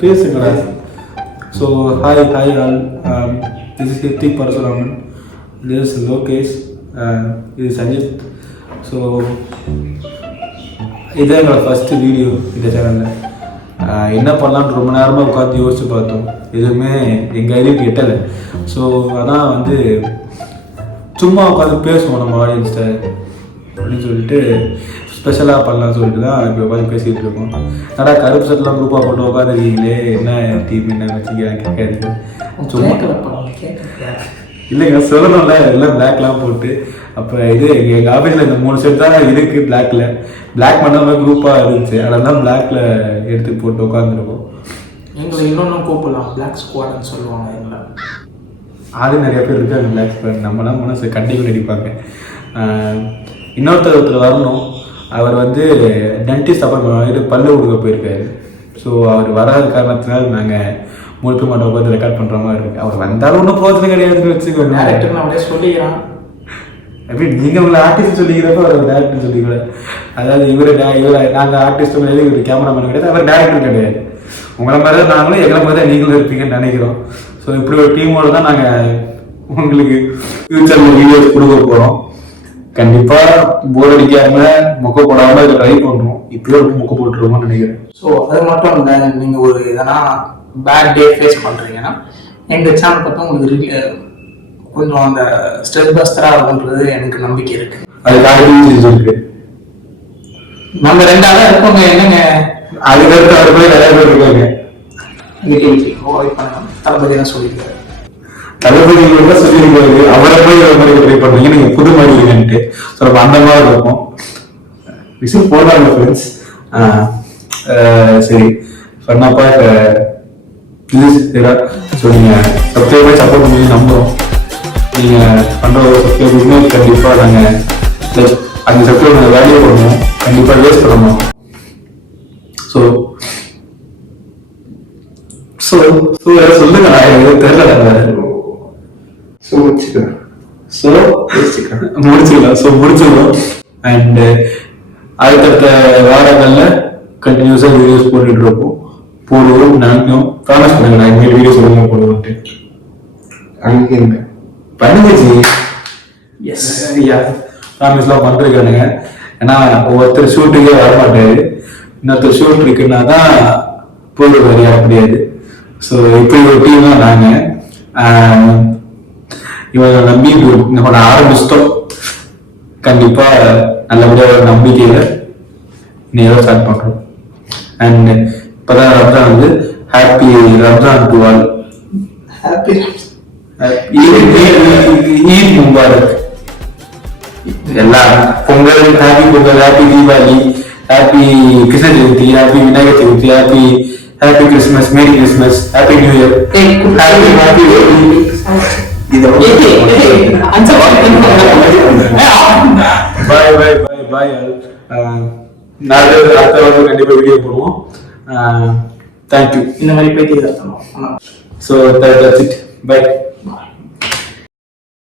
பேசுங்கடா. So hi all, this is Hrithik Parasuraman, this is Lokesh, இது Sanjith. So இதே எங்களோட ஃபஸ்ட்டு வீடியோ இந்த சேனலில். என்ன பண்ணலான்னு ரொம்ப நேரமாக உட்காந்து யோசிச்சு பார்த்தோம், எதுவுமே எங்கள் ஐடியாவுக்கு எட்டலை. ஸோ அதான் வந்து சும்மா உட்காந்து பேசுவோம் நம்ம ஆடியன்ஸ்கிட்ட அப்படின்னு சொல்லிட்டு ஸ்பெஷலாக பண்ணலாம்னு சொல்லிட்டு தான் இப்போ உட்காந்து பேசிகிட்டு இருக்கோம். நடா கருப்பு சட்டெலாம் குரூப்பாக போட்டு உட்காந்துருக்கீங்களே, என்ன டீம் என்ன வச்சுக்கிறாங்க கேட்காது. சும்மா இல்லைங்க சொல்லணும்ல, எல்லாம் பிளாக்லாம் போட்டு. அப்போ இது எங்கள் ஆஃபீஸில் இந்த 3 செட் தான் இருக்குது பிளாக்ல. பிளாக் பண்ணாமல் குரூப்பாக இருந்துச்சு, அதெல்லாம் பிளாக்ல எடுத்து போட்டு உட்காந்துருக்கோம். எங்களை இன்னொன்று கூப்பிடலாம், பிளாக் ஸ்குவாட்னு சொல்லுவாங்க. எங்களை அது நிறைய பேர் இருக்காங்க பிளாக் ஸ்குவாட். நம்மளாம் மனசு கண்டிப்பாக நடிப்பாங்க. ஒருத்தர் வரணும். அவர் வந்து டென்டிஸ்ட் அப்புறம் பல்லு கொடுக்க போயிருக்காரு. ஸோ அவர் வராத காரணத்தினால நாங்கள் 3 பேர் மட்டும் உட்காந்து ரெக்கார்ட் பண்ணுற மாதிரி இருக்குது. அவர் வந்தாலும் ஒன்றும் போகிறது கிடையாதுன்னு வச்சுக்கோங்க. டேரக்டர் நான் அப்படியே சொல்லிக்கிறான். எப்படி நீங்கள் உங்களை ஆர்டிஸ்ட் சொல்லிக்கிறப்ப அவர் டேரக்டர் சொல்லிக்கூட. அதாவது இவர் நாங்கள் ஆர்டிஸ்ட் கிடையாது, இவர் கேமராமேன் கிடையாது, அவர் டேரக்டர் கிடையாது. உங்களை மாதிரி தான் நாங்களும், எங்களை மாதிரி தான் நீங்களும் இருப்பீங்கன்னு நினைக்கிறோம். ஸோ இப்படி ஒரு டீமோடு தான் நாங்கள் உங்களுக்கு ஃபியூச்சரில் வீடியோஸ் கொடுக்க போகிறோம். கண்டிப்பாக போர் அடிக்காமல் மொக்க போடாமல் இதை ட்ரை பண்ணுறோம். இப்படியே ஒரு மொக்க போட்டுருவோம்னு நினைக்கிறேன். ஸோ அது மட்டும் இல்லை, நீங்கள் ஒரு எதனா பேட் டே ஃபேஸ் பண்ணுறீங்கன்னா எங்கள் சேனல் பார்த்தா உங்களுக்கு கொஞ்சம் அந்த ஸ்ட்ரெஸ் பஸ்டராக இருக்குன்றது எனக்கு நம்பிக்கை இருக்குது. அதுக்காக இருக்கு. நம்ம 2 ஆளாக இருக்கோங்க. என்னங்க அதுக்கடுத்து அவர் போய் நிறைய பேர் இருக்காங்க. தளபதி தான் சொல்லியிருக்காரு. தளபதி சொல்லியிருக்காரு, அவரை போய் மாதிரி ட்ரை பண்றீங்க, நீங்க புது மாடிங்கன்ட்டு. ஸோ நம்ம அந்த மாதிரி இருக்கும். விசில் போடுறாங்க ஃப்ரெண்ட்ஸ். சரி சொன்னாப்பா ஸோ நீங்கள் சப்ஸ்கிரைபர் சப்போர்ட் பண்ணி நம்புகிறோம். நீங்கள் பண்ணுற ஒரு சப்ஸ்கிரைபுமே கண்டிப்பாக நாங்கள் அந்த சப்ஸ்கிரைப் நாங்கள் வேலையை பண்ணுவோம், கண்டிப்பாக வேஸ்ட் பண்ணணும். ஸோ சொல்லுங்க, நான் எனக்கு தெரியல. முடிச்சுக்கலாம். அண்ட் அடுத்தடுத்த வாரங்களில் கண்டினியூஸா வீடியோஸ் போட்டுட்டு இருப்போம். போடுவோம். நாங்களும் ப்ராமிஸ் பண்ணுங்க, நான் இனிமேல் வீடியோஸ் ஒழுங்காக போடுவோன்ட்டு. அங்கே பண்ணுங்கச்சி. எஸ் ஐயா, ப்ராமிஸ்லாம் பண்ணிருக்கானுங்க. ஏன்னா ஒவ்வொருத்தர் ஷூட்டுக்கே வரமாட்டாரு, இன்னொருத்தர் ஷூட் இருக்குன்னா தான் போடுவாரு, யார முடியாது. ஸோ இப்படி ஒரு டீம் தான் நாங்கள். இவங்க நம்பி நம்ம ஆரம்பிச்சிட்டோம். கண்டிப்பா நல்லபடியாக ஒரு நம்பிக்கையில நேரம் ஸ்டார்ட் பண்றோம். அண்ட் இப்பதான் ரம்ஜான் வந்து happy Ramzan to all. Eid Mubarak. எல்லாம் Pongal, happy Pongal, happy Deepavali, happy Krishna Jayanthi, happy Vinayagar Chathurthi, happy Christmas, merry Christmas, happy new year, happy bye. அடுத்த வாரம் கண்டிப்பா வீடியோ போடுவோம். தேங்க்யூ. இந்த மாதிரி பேட்டி தான். So that's it. Bye.